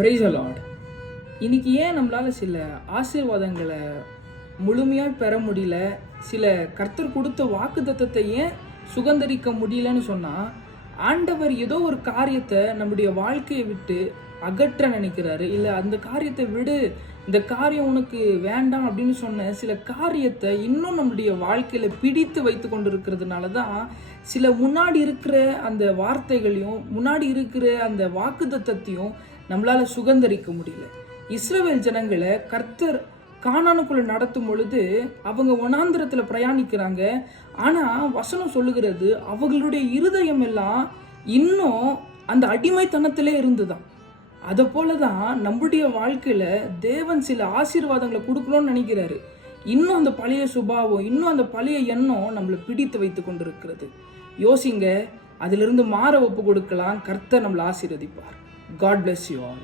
Praise the Lord. இன்னைக்கு ஏன் நம்மளால சில ஆசீர்வாதங்களை முழுமையாக பெற முடியல, சில கர்த்தர் கொடுத்த வாக்குத்தத்தத்தை ஏன் சுதந்திரிக்க முடியலன்னு சொன்னால், ஆண்டவர் ஏதோ ஒரு காரியத்தை நம்முடைய வாழ்க்கையை விட்டு அகற்ற நினைக்கிறாரு. இல்லை அந்த காரியத்தை விடு, இந்த காரியம் உனக்கு வேண்டாம் அப்படின்னு சொன்ன சில காரியத்தை இன்னும் நம்முடைய வாழ்க்கையில் பிடித்து வைத்து கொண்டு இருக்கிறதுனால தான் சில முன்னாடி இருக்கிற அந்த வார்த்தைகளையும் முன்னாடி இருக்கிற அந்த வாக்குத்தத்தத்தையும் நம்மளால் சுதந்திரிக்க முடியல. இஸ்ரவேல் ஜனங்களை கர்த்தர் கானானுக்குள்ள நடத்தும் பொழுது அவங்க வனாந்திரத்தில் பிரயாணிக்கிறாங்க. ஆனால் வசனம் சொல்லுகிறது அவங்களுடைய இருதயம் எல்லாம் இன்னும் அந்த அடிமைத்தனத்திலே இருந்துதான். அதை போல தான் நம்முடைய வாழ்க்கையில் தேவன் சில ஆசீர்வாதங்களை கொடுக்கணும்னு நினைக்கிறாரு. இன்னும் அந்த பழைய சுபாவம், இன்னும் அந்த பழைய எண்ணம் நம்மளை பிடித்து வைத்து கொண்டிருக்கிறது. யோசிங்க, அதிலிருந்து மாற ஒப்பு கொடுக்கலாம். கர்த்தர் நம்மளை ஆசீர்வதிப்பார். God bless you all.